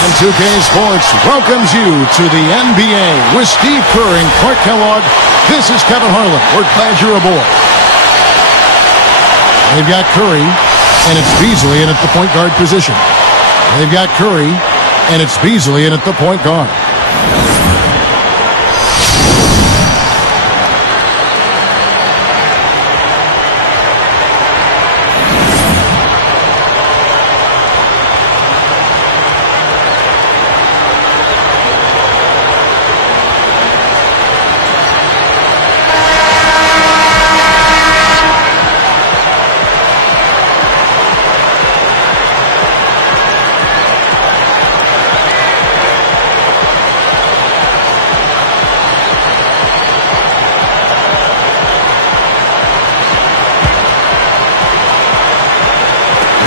And 2K Sports welcomes you to the NBA with Steve Kerr and Clark Kellogg. This is Kevin Harlan. We're glad you're aboard. They've got Curry, and it's Beasley in at the point guard position. They've got Curry, and it's Beasley in at the point guard.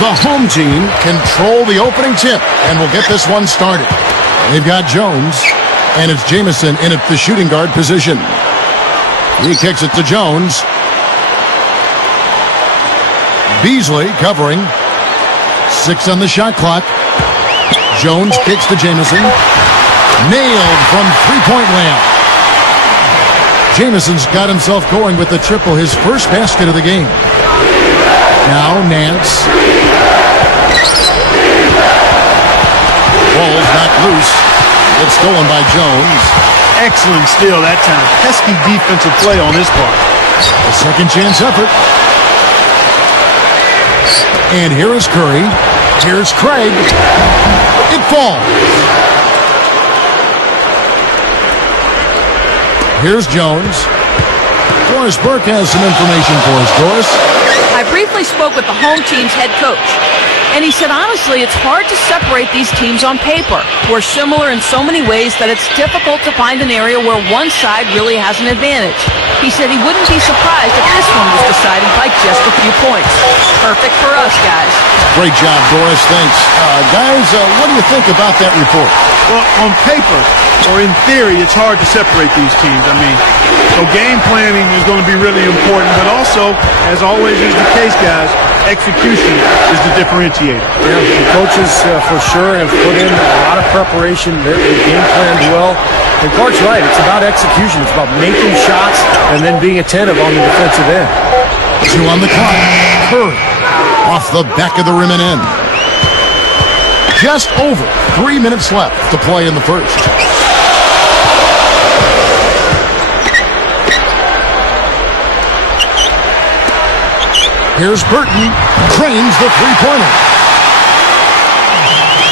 The home team control the opening tip, and will get this one started. They've got Jones, and it's Jamison in at the shooting guard position. He kicks it to Jones. Beasley covering. 6 on the shot clock. Jones kicks to Jamison. Nailed from three-point layup. Jamison's got himself going with the triple, his first basket of the game. Now Nance. Ball's knocked loose. It's stolen by Jones. Excellent steal that time. Pesky defensive play on his part. A second chance effort. And here is Curry. Here's Craig. It falls. Here's Jones. Doris Burke has some information for us. Doris? I briefly spoke with the home team's head coach, and he said, honestly, it's hard to separate these teams on paper. We're similar in so many ways that it's difficult to find an area where one side really has an advantage. He said he wouldn't be surprised if this one was decided by just a few points. Perfect for us, guys. Great job, Doris. Thanks. Guys, what do you think about that report? Well, on paper, or in theory, it's hard to separate these teams. I mean, so game planning is going to be really important, but also, as always is the case, guys, execution is the differentiator. Yeah, the coaches for sure have put in a lot of preparation. They game planned well. And Clark's right. It's about execution. It's about making shots and then being attentive on the defensive end. 2 on the clock. Curry off the back of the rim and in. Just over 3 minutes left to play in the first. Here's Burton. Cranes the three-pointer.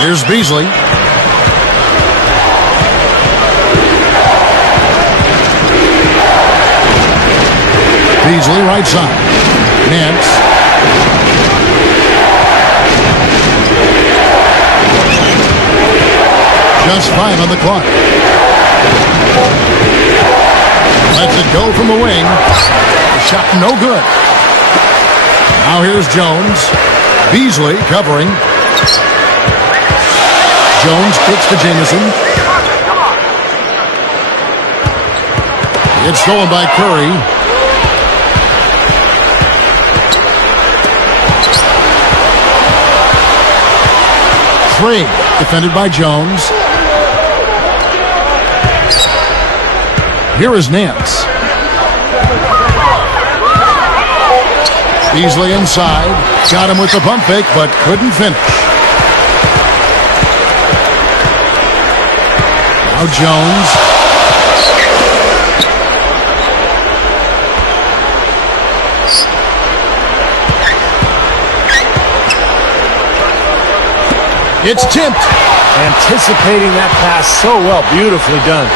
Here's Beasley. Beasley right side. Nance. Just 5 on the clock. Lets it go from the wing. Shot no good. Now here's Jones. Beasley covering. Jones kicks to Jamison. It's stolen by Curry. Craig defended by Jones. Here is Nance. Beasley inside. Got him with the pump fake, but couldn't finish. Now Jones. It's tipped. Anticipating that pass so well. Beautifully done.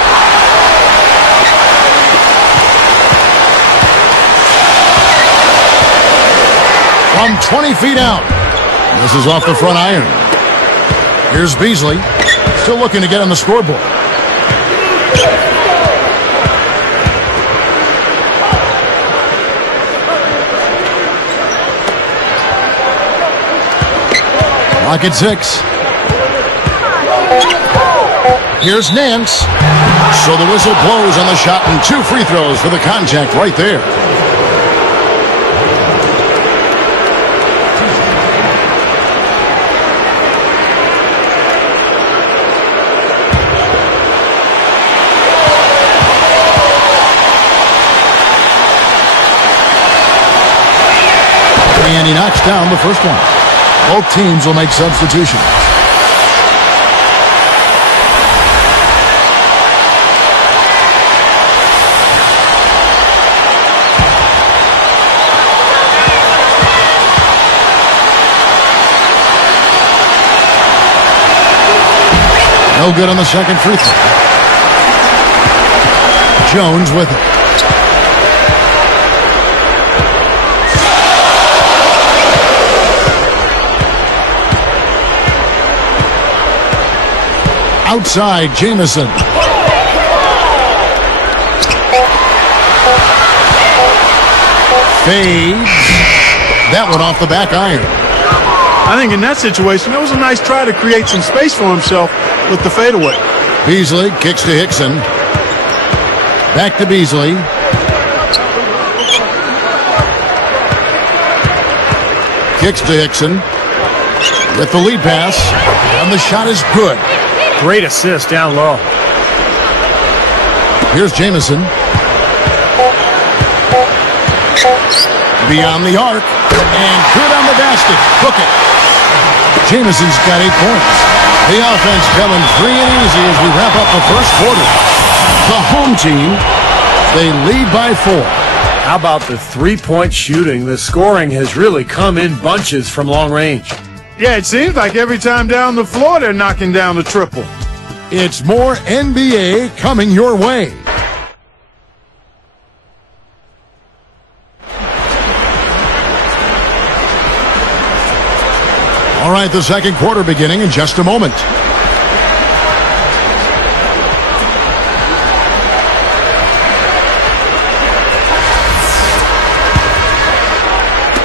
From 20 feet out. This is off the front iron. Here's Beasley. Still looking to get on the scoreboard. Clock at 6. Here's Nance. So the whistle blows on the shot and 2 free throws for the contact right there. And he knocks down the first one. Both teams will make substitutions. No good on the second free throw. Jones with it. Outside, Jamison. Fades. That one off the back iron. I think in that situation, that was a nice try to create some space for himself with the fadeaway. Beasley kicks to Hickson. Back to Beasley. Kicks to Hickson. With the lead pass. And the shot is good. Great assist down low. Here's Jamison. Beyond the arc. And good on the basket. Book it. Jamison's got 8 points. The offense coming free and easy as we wrap up the first quarter. The home team, they lead by 4. How about the three-point shooting? The scoring has really come in bunches from long range. Yeah, it seems like every time down the floor they're knocking down the triple. It's more NBA coming your way. All right, the second quarter beginning in just a moment.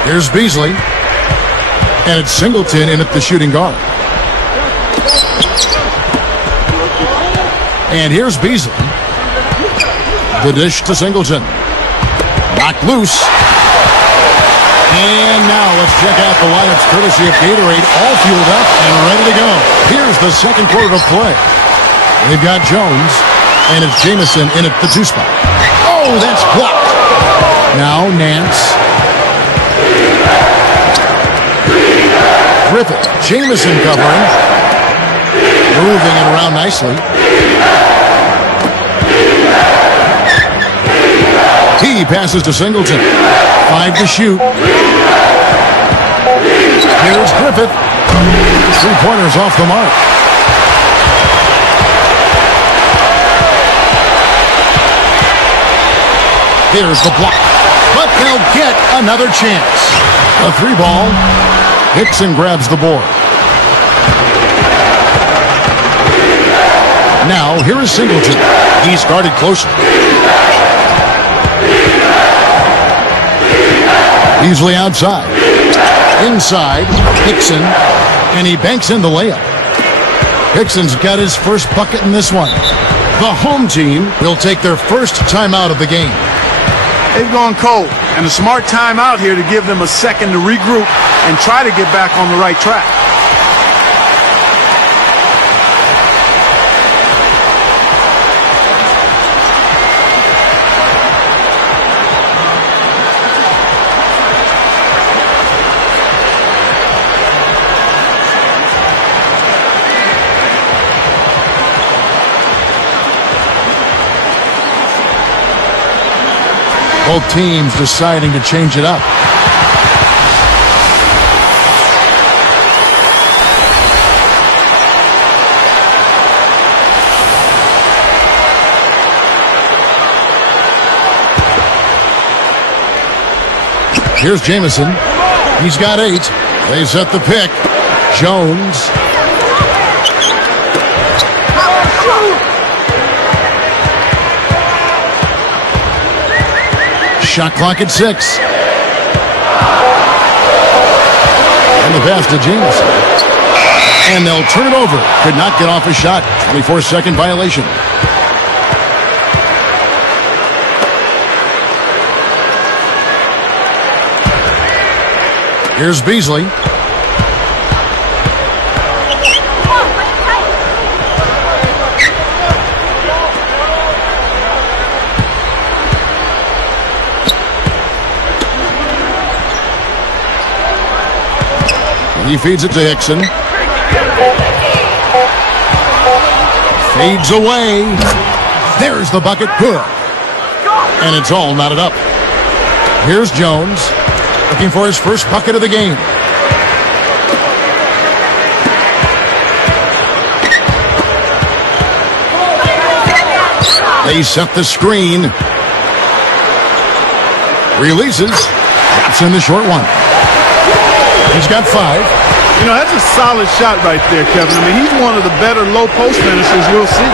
Here's Beasley. And it's Singleton in at the shooting guard. And here's Beasley. The dish to Singleton. Knocked loose. And now let's check out the lineups courtesy of Gatorade, all fueled up and ready to go. Here's the second quarter of play. They've got Jones, and it's Jamison in at the 2 spot. Oh, that's blocked. Now Nance. Griffith, Jamison covering. Moving it around nicely. He passes to Singleton. 5 to shoot. Here's Griffith. 3-pointers off the mark. Here's the block. But they'll get another chance. A 3-ball. Hickson grabs the board. Now, here is Singleton. He's guarded closely. Beasley outside. Inside, Hickson. And he banks in the layup. Hickson's got his first bucket in this one. The home team will take their first timeout of the game. They've gone cold, and a smart timeout here to give them a second to regroup and try to get back on the right track. Both teams deciding to change it up. Here's Jamison. He's got 8. They set the pick. Jones. Shot clock at 6. And the pass to Jamison. And they'll turn it over. Could not get off a shot. 24-second violation. Here's Beasley. He feeds it to Hickson. Fades away. There's the bucket. Good. And it's all knotted up. Here's Jones looking for his first bucket of the game. They set the screen. Releases. It's in the short one. He's got 5. You know, that's a solid shot right there, Kevin. I mean, he's one of the better low post finishers we'll see.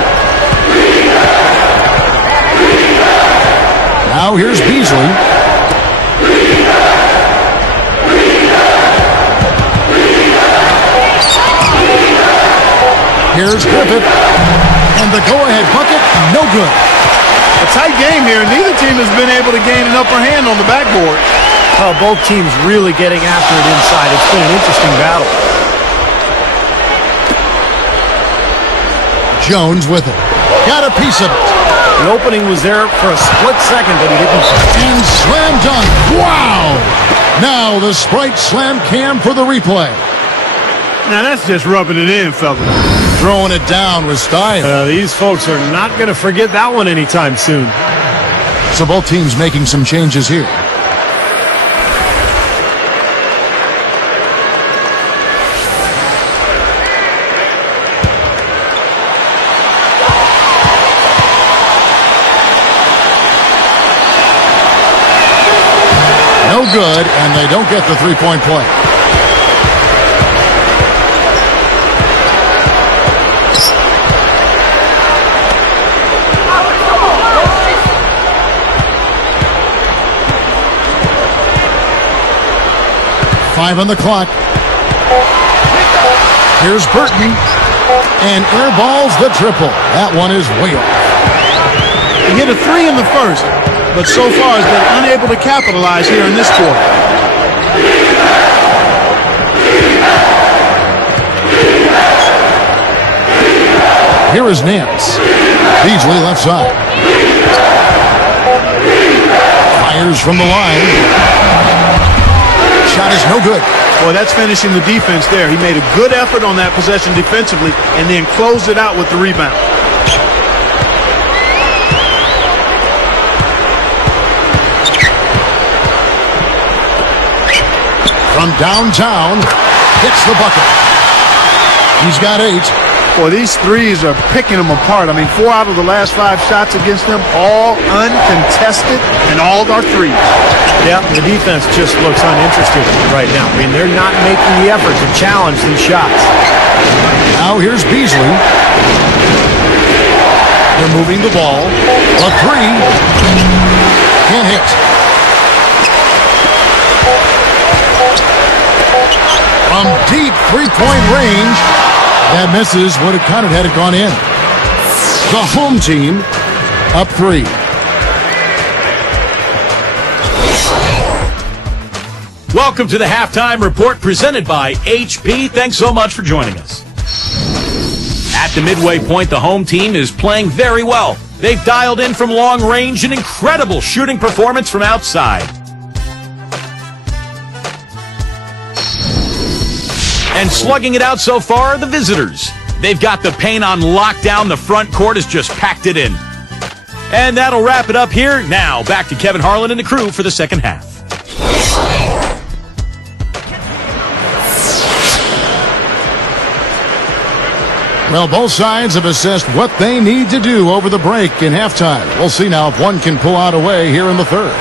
Now here's Beasley. Here's Griffith. And the go-ahead bucket, no good. A tight game here, and neither team has been able to gain an upper hand on the backboard. Both teams really getting after it inside. It's been an interesting battle. Jones with it. Got a piece of it. The opening was there for a split second, but he didn't. And slam dunk. Wow! Now the Sprite Slam Cam for the replay. Now that's just rubbing it in, fella. Throwing it down with style. These folks are not going to forget that one anytime soon. So both teams making some changes here. No good, and they don't get the three-point play. Five on the clock. Here's Burton. And airballs the triple. That one is way off. He hit a 3 in the first, but so far has been unable to capitalize here in this quarter. Here is Nance. Beasley left side. Fires from the line. Shot is no good. Boy, that's finishing the defense there. He made a good effort on that possession defensively and then closed it out with the rebound. From downtown, hits the bucket. He's got 8. Boy, these threes are picking them apart. I mean, 4 out of the last 5 shots against them, all uncontested, and all are threes. Yeah, the defense just looks uninterested right now. I mean, they're not making the effort to challenge these shots. Now here's Beasley. They're moving the ball. A 3. Can't hit. From deep three-point range, that misses. Would have counted had it gone in. The home team up 3. Welcome to the Halftime Report presented by HP. Thanks so much for joining us. At the midway point, the home team is playing very well. They've dialed in from long range an incredible shooting performance from outside. And slugging it out so far are the visitors. They've got the paint on lockdown. The front court has just packed it in. And that'll wrap it up here. Now, back to Kevin Harlan and the crew for the second half. Well, both sides have assessed what they need to do over the break in halftime. We'll see now if one can pull out a way here in the third.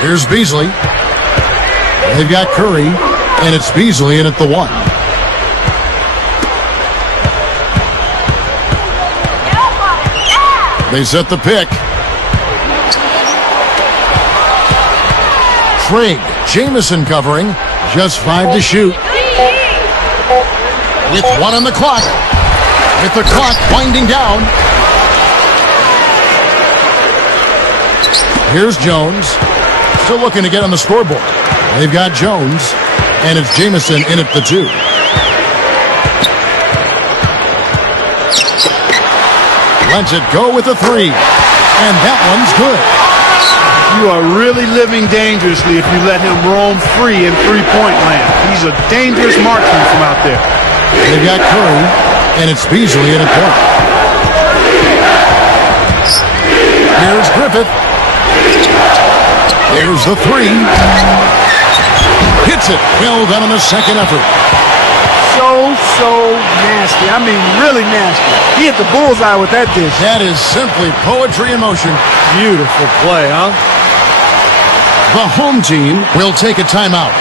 Here's Beasley. They've got Curry, and it's Beasley in at the 1. They set the pick. Trigg, Jamison covering, just 5 to shoot. With 1 on the clock. With the clock winding down. Here's Jones. Still looking to get on the scoreboard. They've got Jones, and it's Jamison in at the 2. Lets it go with the 3. And that one's good. You are really living dangerously if you let him roam free in three-point land. He's a dangerous marksman from out there. They've got Curry, and it's Beasley in a point. Here's Griffith. There's the three. Hits it. Well done on the second effort. So nasty. I mean, really nasty. He hit the bullseye with that dish. That is simply poetry in motion. Beautiful play, huh? The home team will take a timeout.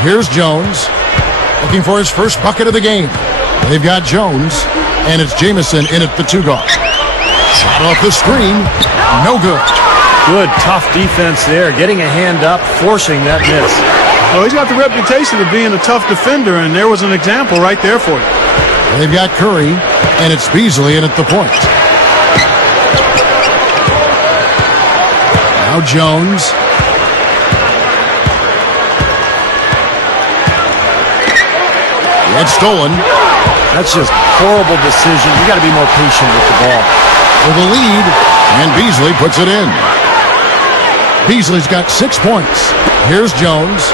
Here's Jones, looking for his first bucket of the game. They've got Jones, and it's Jamison in at the two-guard. Shot off the screen, no good. Good, tough defense there, getting a hand up, forcing that miss. Oh, he's got the reputation of being a tough defender, and there was an example right there for you. They've got Curry, and it's Beasley in at the point. Now Jones. It's stolen. That's just horrible decision. You got to be more patient with the ball. For the lead, and Beasley puts it in. Beasley's got 6 points. Here's Jones.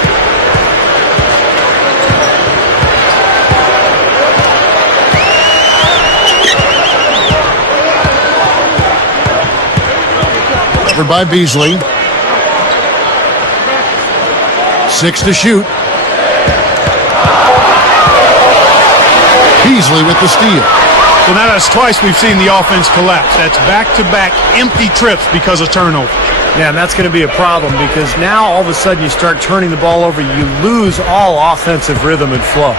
Covered by Beasley. 6 to shoot. Beasley with the steal. So now that's twice we've seen the offense collapse. That's back-to-back empty trips because of turnover. Yeah, and that's going to be a problem because now all of a sudden you start turning the ball over, you lose all offensive rhythm and flow.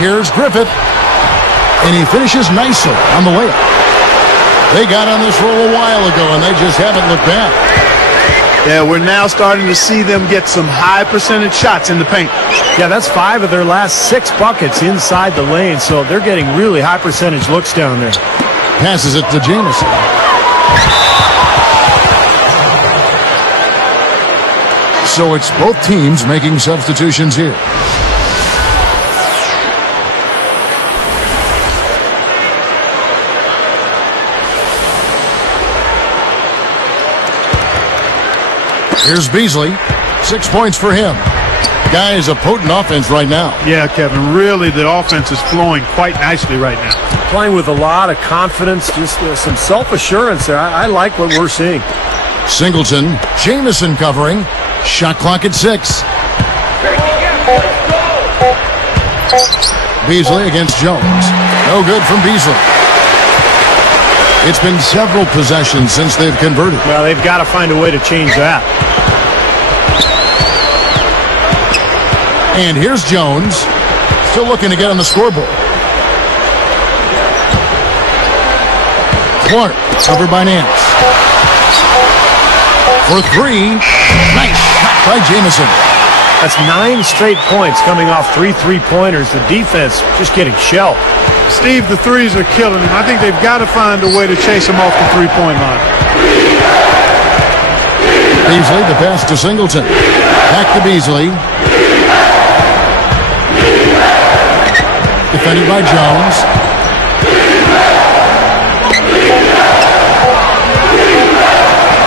Here's Griffith, and he finishes nicely on the layup. They got on this roll a while ago, and they just haven't looked back. Yeah, we're now starting to see them get some high percentage shots in the paint. Yeah, that's 5 of their last 6 buckets inside the lane, so they're getting really high percentage looks down there. Passes it to Jamison. So it's both teams making substitutions here. Here's Beasley. 6 points for him. Guy is a potent offense right now. Yeah, Kevin, really the offense is flowing quite nicely right now. Playing with a lot of confidence, just some self-assurance there. I like what we're seeing. Singleton, Jamison covering. Shot clock at 6. Beasley against Jones. No good from Beasley. It's been several possessions since they've converted. Well, they've got to find a way to change that. And here's Jones, still looking to get on the scoreboard. Clark, covered by Nance. For 3, nice shot by Jamison. That's 9 straight points coming off 3 three-pointers. The defense just getting shelled. Steve, the threes are killing him. I think they've got to find a way to chase him off the three-point line. Beasley, the pass to Singleton. Back to Beasley. Defended by Jones.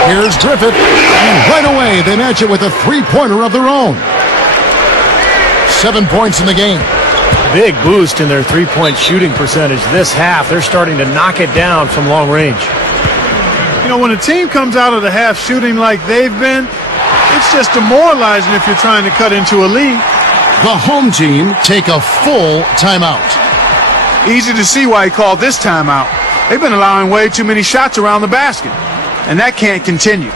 Here's Griffith. And right away, they match it with a three-pointer of their own. 7 points in the game. Big boost in their three-point shooting percentage this half. They're starting to knock it down from long range. You know, when a team comes out of the half shooting like they've been, That's just demoralizing if you're trying to cut into a lead. The home team take a full timeout. Easy to see why he called this timeout. They've been allowing way too many shots around the basket, and that can't continue.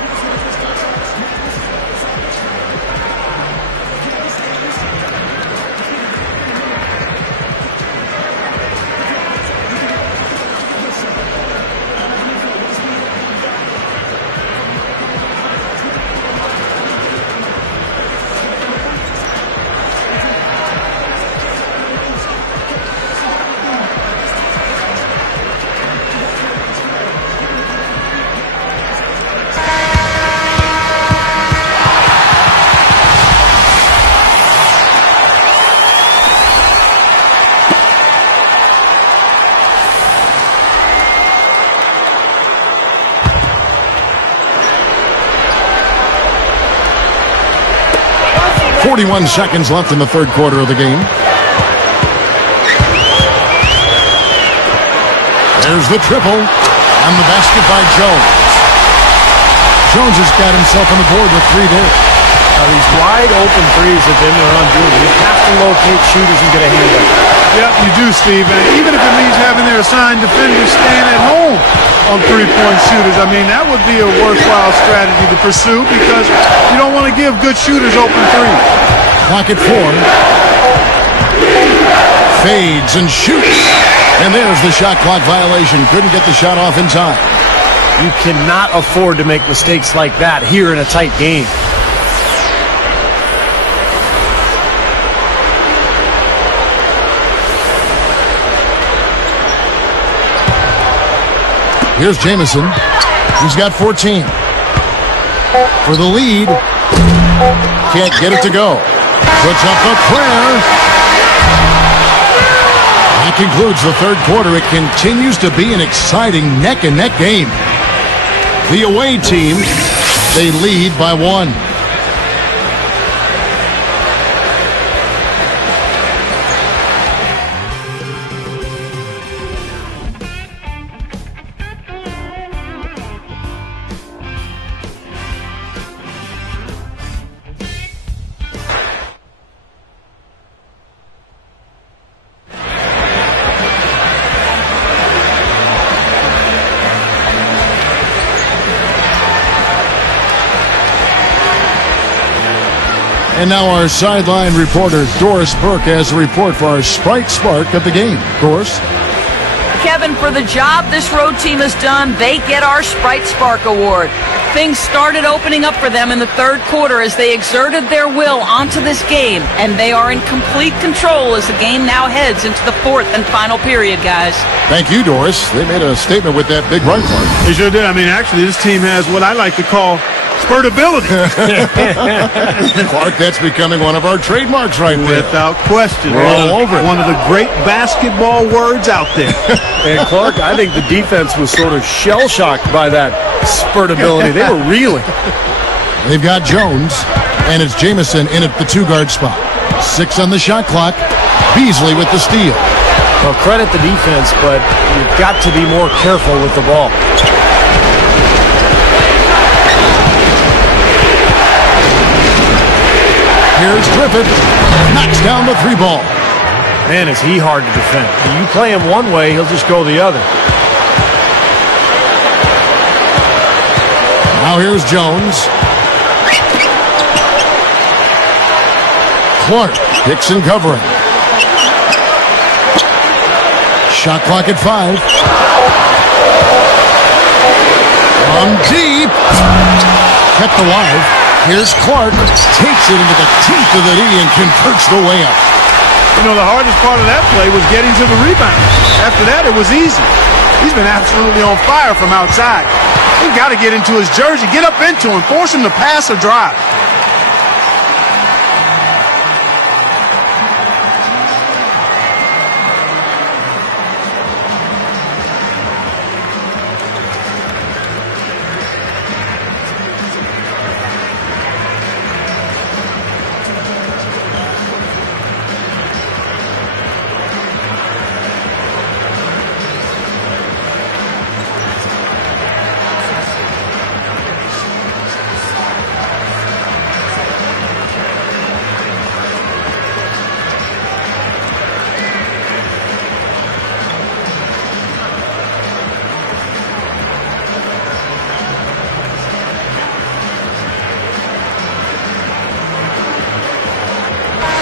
.41 seconds left in the third quarter of the game. There's the triple, and the basket by Jones. Jones has got himself on the board with 3 there. Now, these wide open threes have been their undoing. You have to locate shooters and get a hand up. Yep, you do, Steve. And even if it means having their assigned defenders stand at home on three-point shooters, I mean, that would be a worthwhile strategy to pursue because you don't want to give good shooters open threes. Clock at 4. Fades and shoots. And there's the shot clock violation. Couldn't get the shot off in time. You cannot afford to make mistakes like that here in a tight game. Here's Jamison. He's got 14. For the lead. Can't get it to go. Puts up a prayer. That concludes the third quarter. It continues to be an exciting neck-and-neck game. The away team, they lead by 1. And now our sideline reporter, Doris Burke, has a report for our Sprite Spark of the game. Doris? Kevin, for the job this road team has done, they get our Sprite Spark Award. Things started opening up for them in the third quarter as they exerted their will onto this game, and they are in complete control as the game now heads into the fourth and final period, guys. Thank you, Doris. They made a statement with that big run, Clark. They sure did. I mean, actually, this team has what I like to call spurtability. Clark, that's becoming one of our trademarks right there. Without question. We're all over it. One of the great basketball words out there. And Clark, I think the defense was sort of shell-shocked by that spurtability. They were reeling. They've got Jones, and it's Jamison in at the 2-guard spot. 6 on the shot clock. Beasley with the steal. Well, credit the defense, but you've got to be more careful with the ball. Here's Griffith. Knocks down the 3 ball. Man, is he hard to defend. You play him one way, he'll just go the other. Now here's Jones. Clark, Dixon covering. Shot clock at 5. From deep. Kept alive. Here's Clark. Takes it into the teeth of the knee and converts the layup. You know, the hardest part of that play was getting to the rebound. After that, it was easy. He's been absolutely on fire from outside. You've got to get into his jersey, get up into him, force him to pass or drive.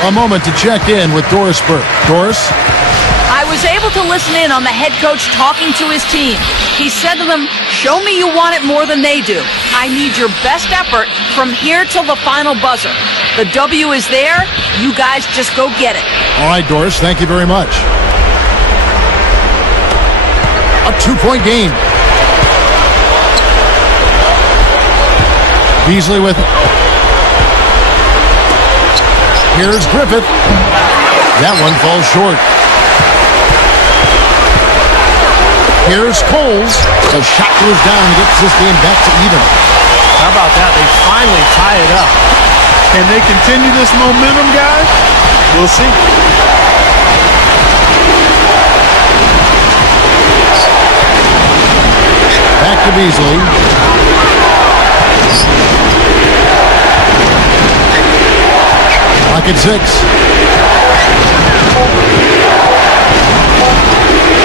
A moment to check in with Doris Burke. Doris? I was able to listen in on the head coach talking to his team. He said to them, show me you want it more than they do. I need your best effort from here till the final buzzer. The W is there. You guys just go get it. All right, Doris, thank you very much. A 2-point game. Beasley with it. Here's Griffith. That one falls short. Here's Coles. The shot goes down and gets this game back to even. How about that? They finally tie it up. Can they continue this momentum, guys? We'll see. Back to Beasley. Clock at 6.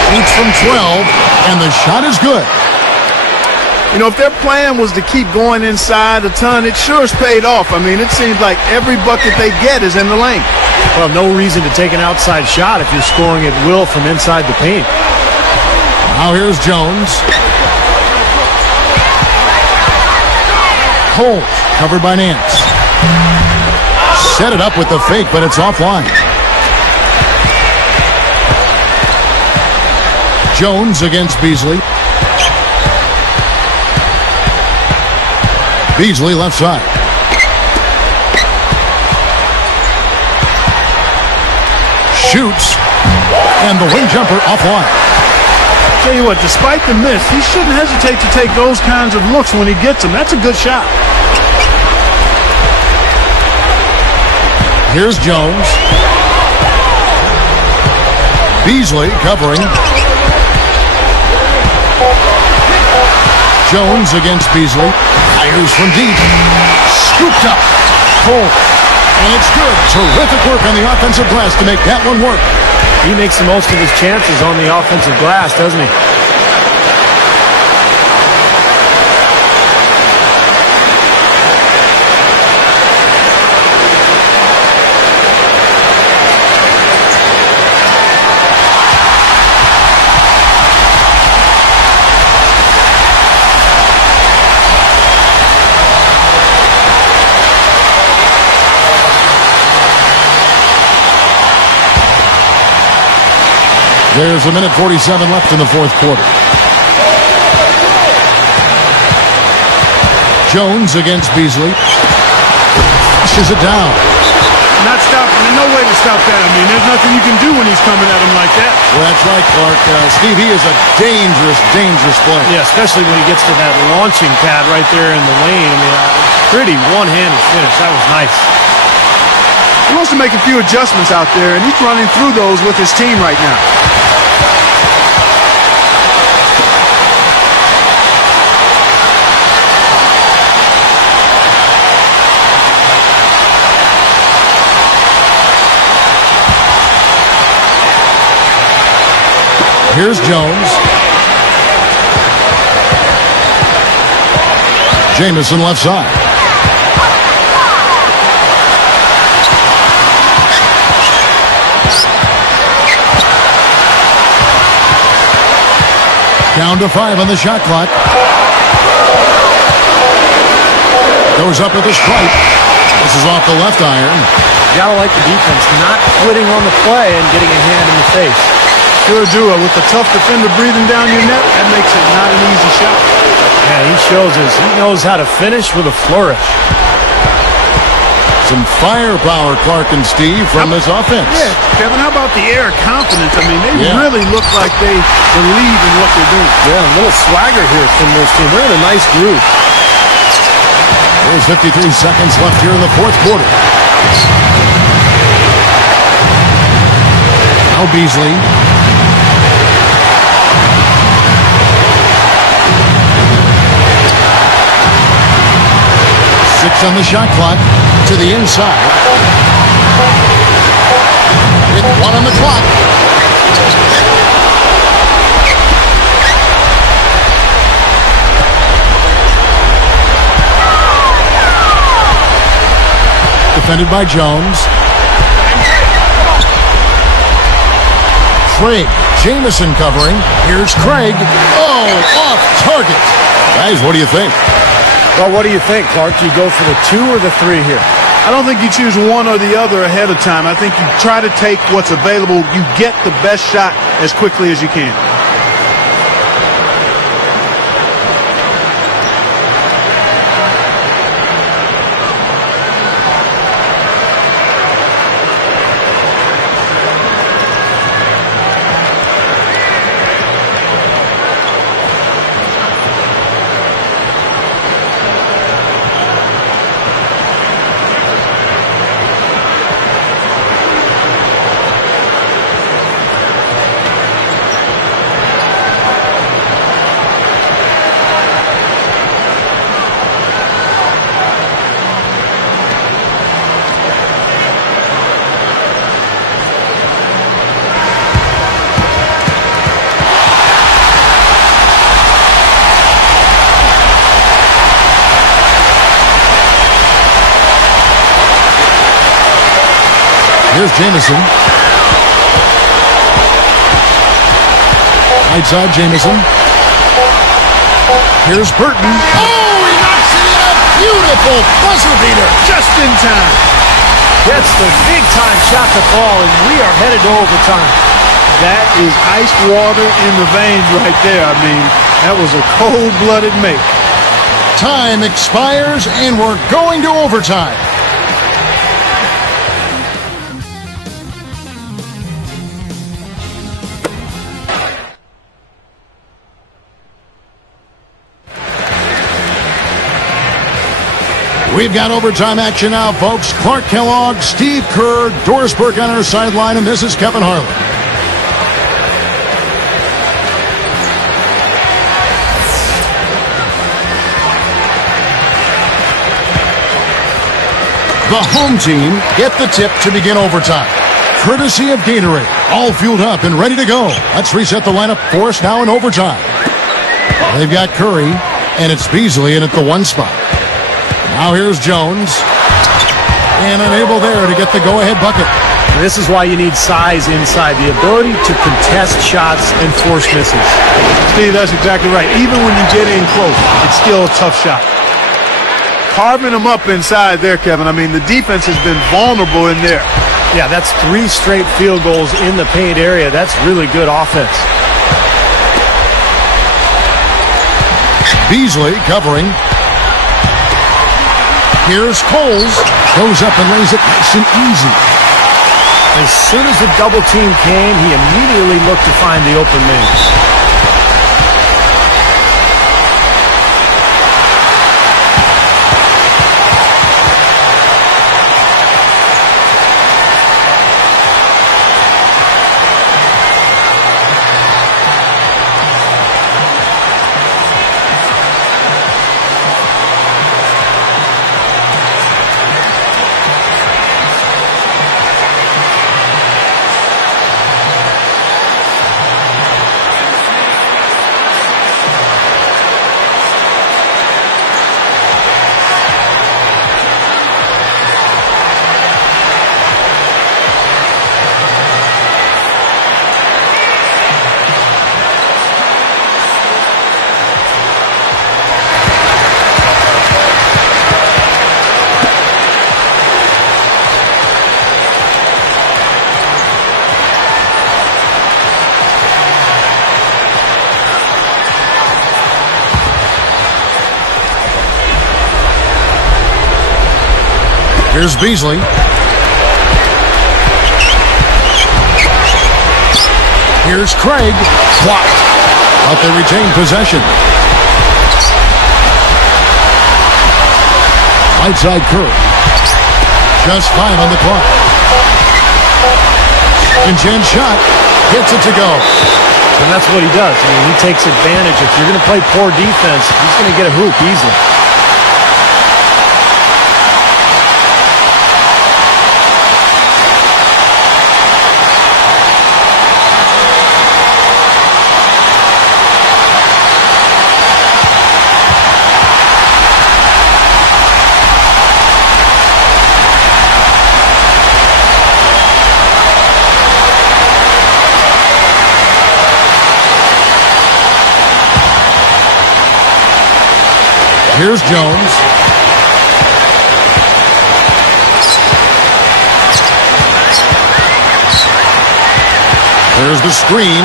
Shoots from 12, and the shot is good. You know, if their plan was to keep going inside a ton, it sure has paid off. I mean, it seems like every bucket they get is in the lane. Well, no reason to take an outside shot if you're scoring at will from inside the paint. Now here's Jones. Cole, covered by Nance. Set it up with the fake, but it's offline. Jones against Beasley. Beasley left side. Shoots, and the wing jumper offline. Tell you what, despite the miss, he shouldn't hesitate to take those kinds of looks when he gets them. That's a good shot. Here's Jones. Beasley covering. Jones against Beasley. Fires from deep. Scooped up. Cole. And it's good. Terrific work on the offensive glass to make that one work. He makes the most of his chances on the offensive glass, doesn't he? There's a minute 47 left in the fourth quarter. Jones against Beasley. Pushes it down. Not stopping. There's no way to stop that. I mean, there's nothing you can do when he's coming at him like that. Well, that's right, Clark. Steve, he is a dangerous, dangerous player. Yeah, especially when he gets to that launching pad right there in the lane. I mean, pretty one-handed finish. That was nice. He wants to make a few adjustments out there, and he's running through those with his team right now. Here's Jones. Jamison left side. Down to 5 on the shot clock. Goes up with a stripe. This is off the left iron. You gotta like the defense not quitting on the play and getting a hand in the face. Sure do. With a tough defender breathing down your neck, that makes it not an easy shot. Yeah, he shows us he knows how to finish with a flourish. Some firepower, Clark and Steve, from this offense. Yeah, Kevin, how about the air of confidence? I mean, they really look like they believe in what they're doing. Yeah, a little swagger here from this team. They're in a nice group. There's 53 seconds left here in the fourth quarter. Now Beasley. Six on the shot clock, to the inside. With 1 on the clock. Defended by Jones. Craig. Jamison covering. Here's Craig. Oh, off target. Guys, what do you think? Well, what do you think, Clark? Do you go for the 2 or the 3 here? I don't think you choose one or the other ahead of time. I think you try to take what's available. You get the best shot as quickly as you can. Here's Jamison. Right side, Jamison. Here's Burton. Oh, he knocks it in. A beautiful buzzer beater. Just in time. Gets the big-time shot to fall, and we are headed to overtime. That is ice water in the veins right there. I mean, that was a cold-blooded make. Time expires, and we're going to overtime. We've got overtime action now, folks. Clark Kellogg, Steve Kerr, Doris Burke on our sideline, and this is Kevin Harlan. The home team get the tip to begin overtime. Courtesy of Gatorade. All fueled up and ready to go. Let's reset the lineup for us now in overtime. They've got Curry, and it's Beasley in at the 1 spot. Now here's Jones. And unable there to get the go-ahead bucket. This is why you need size inside. The ability to contest shots and force misses. Steve, that's exactly right. Even when you get in close, it's still a tough shot. Carving them up inside there, Kevin. I mean, the defense has been vulnerable in there. Yeah, that's 3 straight field goals in the paint area. That's really good offense. Beasley covering. Here's Coles. Goes up and lays it nice and easy. As soon as the double team came, he immediately looked to find the open man. Here's Beasley. Here's Craig. Blocked. But they retain possession. Right side Curry. Just 5 on the clock. And Jen shot. Gets it to go. And that's what he does. I mean, he takes advantage. If you're going to play poor defense, he's going to get a hoop easily. Here's Jones. There's the screen.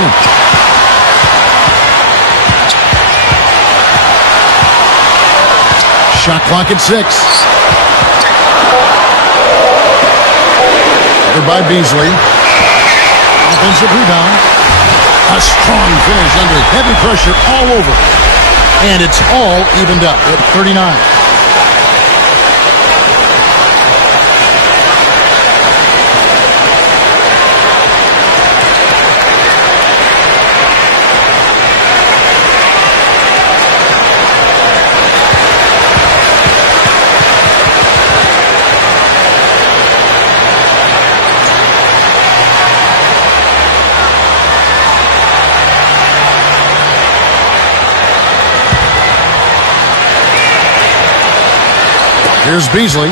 Shot clock at 6. Covered by Beasley. Offensive rebound. A strong finish under heavy pressure all over. And it's all evened up at 39. Here's Beasley.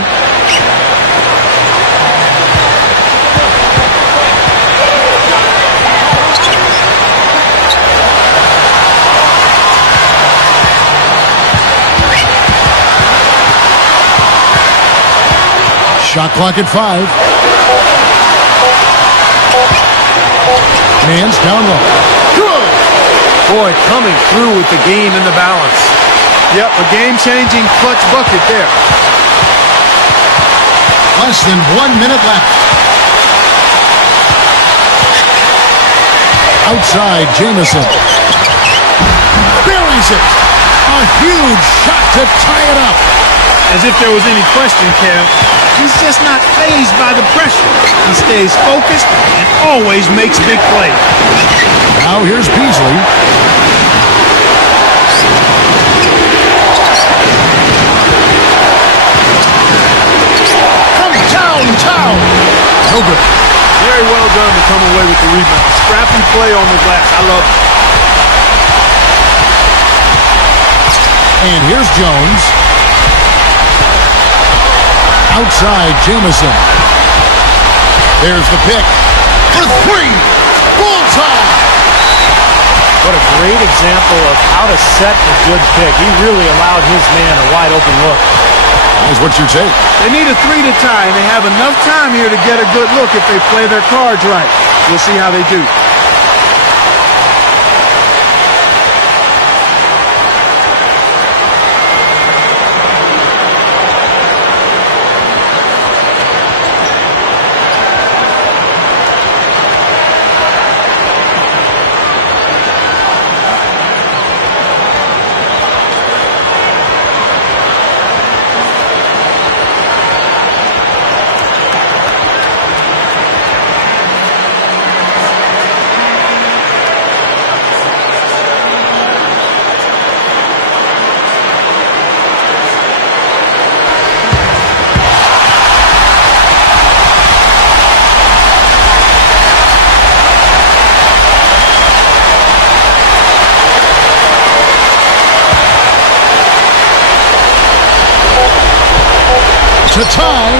Shot clock at 5. Man's down low. Good! Boy, coming through with the game in the balance. Yep, a game-changing clutch bucket there. Less than 1 minute left. Outside, Jamison. Buries it. A huge shot to tie it up. As if there was any question, Kev. He's just not fazed by the pressure. He stays focused and always makes big plays. Now here's Beasley. Downtown. No good. Very well done to come away with the rebound. Scrappy play on the glass. I love it. And here's Jones. Outside, Jamison. There's the pick. For 3. Bullseye. What a great example of how to set a good pick. He really allowed his man a wide open look. That's what you take. They need a 3 to tie, and they have enough time here to get a good look if they play their cards right. We'll see how they do. To tie,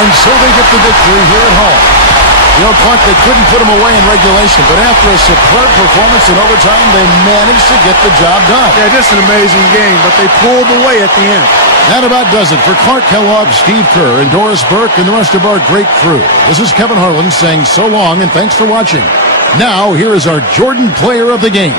and so they get the victory here at home. You know, Clark, they couldn't put them away in regulation, but after a superb performance in overtime, they managed to get the job done. Yeah, just an amazing game, but they pulled away at the end. That about does it for Clark Kellogg, Steve Kerr, and Doris Burke, and the rest of our great crew. This is Kevin Harlan saying so long and thanks for watching. Now, here is our Jordan Player of the Game.